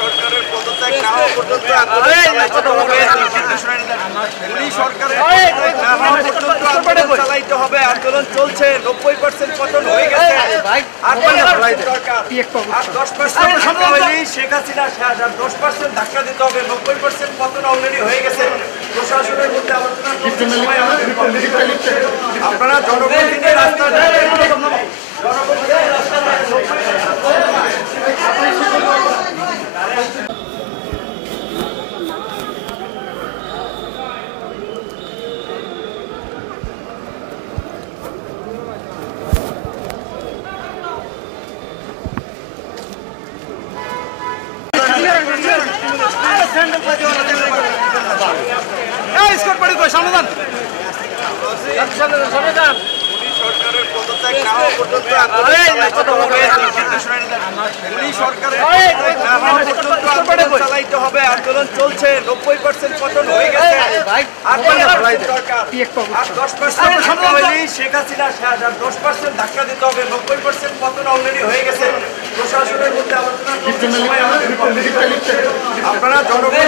সরকারের পদত্যাগ না হওয়া পর্যন্ত চালাইতে হবে। আন্দোলন চলছে, 90% পতন হয়ে গেছে, আর 10% হইলেই শেখ হাসিনা শেষ, আর 10% ধাক্কা দিতে হবে। 90% পতন অলরেডি হয়ে গেছে। প্রশাসনের মধ্যে আলোচনা করতে সময় আপনারা জনগণের রাস্তা সরকারের পদত্যাগ না হওয়া পর্যন্ত চালাইতে হবে। আন্দোলন চলছে, 90% পতন হয়ে গেছে, আর 10% হইলেই শেখ হাসিনা শেষ, আর 10% ধাক্কা দিতে হবে। 90% পতন অলরেডি হয়ে গেছে। প্রশাসনের মধ্যে আলোচনা করতে সময় আপনারা জনগণ